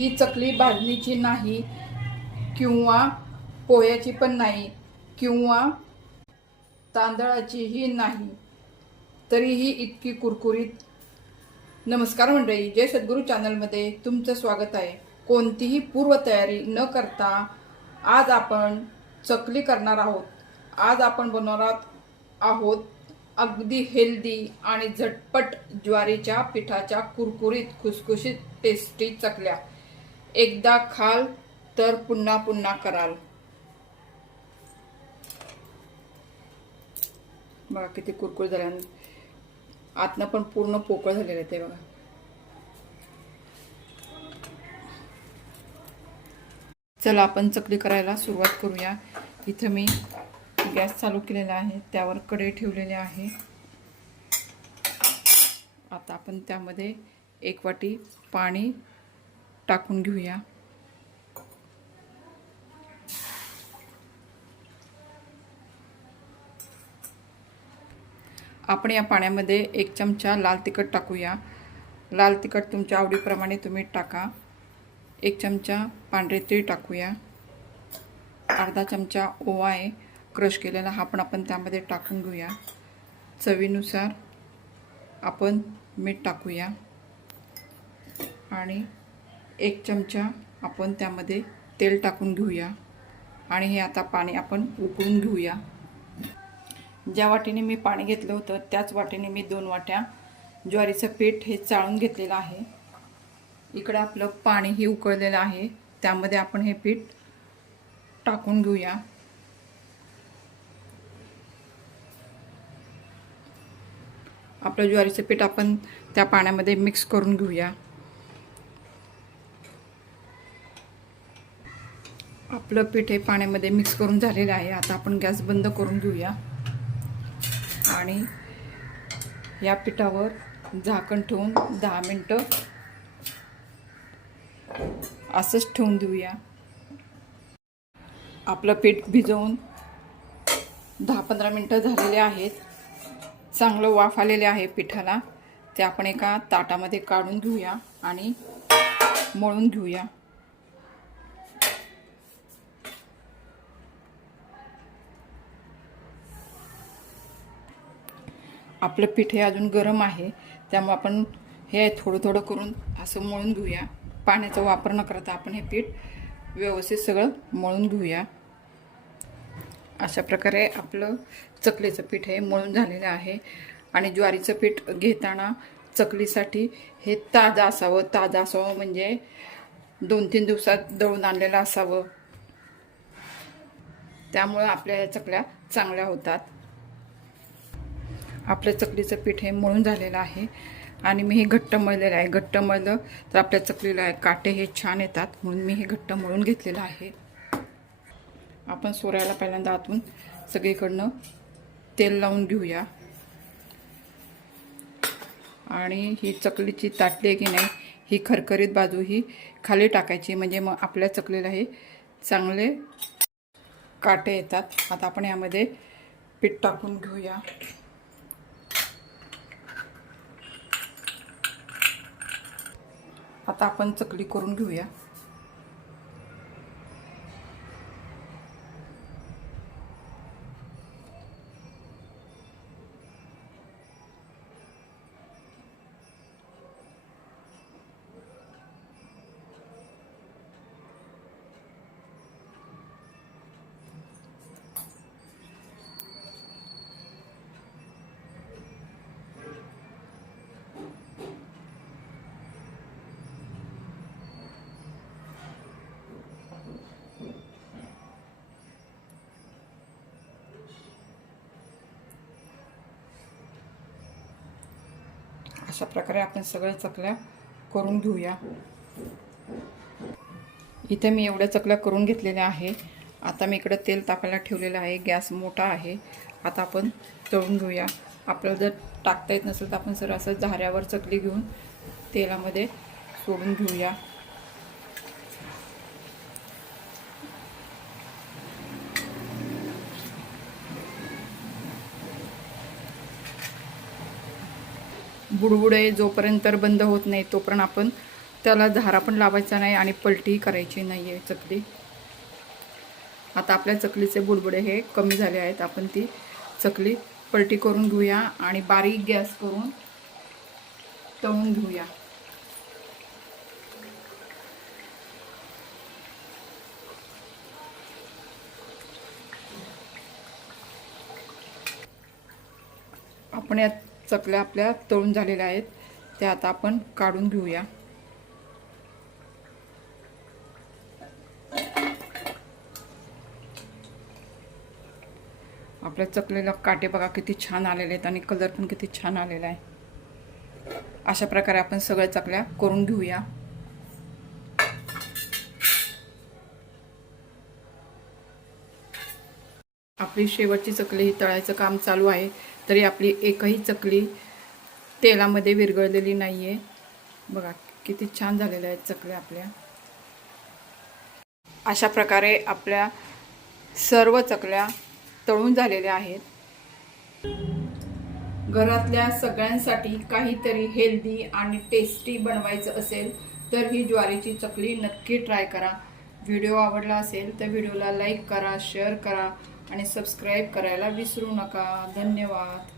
ही चकली भाजणीची नाही किंवा पोह्याची पण नाही किंवा तांदळाचीही नाही, तरीही इतकी कुरकुरीत. नमस्कार मंडळी, जय सद्गुरू चॅनलमध्ये तुमचं स्वागत आहे. कोणतीही पूर्वतयारी न करता आज आपण चकली करणार आहोत. आज आपण बनवणार आहोत अगदी हेल्दी आणि झटपट ज्वारीच्या पिठाच्या कुरकुरीत खुसखुशीत टेस्टी चकल्या. एकदा खाल तर पुन्हा पुन्हा कराल. बघा किती कुरकुरीत झाल्या, आतनं पण पूर्ण पोकळ झालेलं आहे ते बघा. चला आपण चकली करायला सुरुवात करूया. इथं मी गॅस चालू केलेला आहे, त्यावर कढई ठेवलेली आहे. आता आपण त्यामध्ये 1 वाटी पाणी टाकून घेऊया. आपण या पाण्यामध्ये 1 चमचा लाल तिखट टाकूया. लाल तिखट तुमच्या आवडीप्रमाणे तुम्ही टाका. 1 चमचा पांढरे तीळ टाकूया. अर्धा चमचा ओवा आहे क्रश केलेला, हा पण आपण त्यामध्ये टाकून घेऊया. चवीनुसार आपण मीठ टाकूया आणि 1 चमचा आपण त्यामध्ये तेल टाकून घेऊया. आणि हे आता पाणी आपण उकळून घेऊया. ज्या वाटीने मी पाणी घेतलं होतं त्याच वाटीने मी 2 वाट्या ज्वारीचं पीठ हे चाळून घेतलेलं आहे. इकडे आपलं पाणीही उकळलेलं आहे, त्यामध्ये आपण हे पीठ टाकून घेऊया. आपलं ज्वारीचं पीठ आपण त्या पाण्यामध्ये मिक्स करून घेऊया. आपलं पीठ हे पाण्यामध्ये मिक्स करून झालेलं आहे. आता आपण गॅस बंद करून घेऊया आणि या पिठावर झाकण ठेवून 10 मिनिटं असंच ठेवून देऊया. आपलं पीठ भिजवून 10-15 मिनिटं झालेले आहेत. चांगलं वाफ आलेले आहे पिठाला. ते आपण एका ताटामध्ये काढून घेऊया आणि मळून घेऊया. आपलं पीठ हे अजून गरम आहे, त्यामुळे आपण हे थोडं थोडं करून असं मळून घेऊया. पाण्याचा वापर न करता आपण हे पीठ व्यवस्थित सगळं मळून घेऊया. अशा प्रकारे आपलं चकलीचं पीठ हे मळून झालेलं आहे. आणि ज्वारीचं पीठ घेताना चकलीसाठी हे ताजं असावं. ताजं असावं म्हणजे 2-3 दिवसात दळून आणलेलं असावं, त्यामुळे आपल्या या चकल्या चांगल्या होतात. आपल्या चकलीचं पीठ हे मळून झालेलं आहे आणि मी हे घट्ट मळलेलं आहे. घट्ट मळलं तर आपल्या चकलीला काटे हे छान येतात, म्हणून मी हे घट्ट मळून घेतलेलं आहे. आपण सोऱ्याला पहिल्यांदा आतून सगळीकडनं तेल लावून घेऊया. आणि ही चकलीची ताटली आहे की नाही, ही खरखरीत बाजू ही खाली टाकायची, म्हणजे मग आपल्या चकलीला हे चांगले काटे येतात. आता आपण यामध्ये पीठ टाकून घेऊया. आता आपण चकली करून घेऊया. अशा प्रकारे आपण सगळ्या चकल्या करून घेऊया. इथे मी एवढ्या चकल्या करून घेतलेल्या आहे. आता मी इकडे तेल तापायला ठेवलेलं आहे. गॅस मोठा आहे. आता आपण तळून घेऊया. आपल्याला जर टाकता येत नसेल तर आपण सर असं झाऱ्यावर चकली घेऊन तेलामध्ये सोडून घेऊया. बुडबुडे जोपर्यंत बंद होत नाही तोपर्यंत आपण त्याला झारा पण लावायचा नाही आणि पलटी करायची नाही आहे चकली. आता आपल्या चकलीचे बुडबुडे हे कमी झाले आहेत. आपण ती चकली पलटी करून घेऊया आणि बारीक गॅस करून तळून घेऊया. आपण या चकल्या आपल्या तळून झालेल्या आहेत, त्या आता आपण काढून घेऊया. आपल्या चकलीला काटे बघा किती छान आलेले आहेत आणि कलर पण किती छान आलेला आहे. अशा प्रकारे आपण सगळ्या चकल्या करून घेऊया. आपली शेवटची चकली ही तळायचं काम चालू आहे, तरी आपली एकही चकली तेलामध्ये विरघळलेली नाही आहे. बघा किती छान झालेल्या आहेत चकल्या आपल्या. अशा प्रकारे आपल्या सर्व चकल्या तळून झालेल्या आहेत. घरातल्या सगळ्यांसाठी काहीतरी हेल्दी आणि टेस्टी बनवायचं असेल तर ही ज्वारीची चकली नक्की ट्राय करा. व्हिडिओ आवडला असेल तर व्हिडिओला लाईक करा, शेअर करा आणि सबस्क्राईब करायला विसरू नका. धन्यवाद.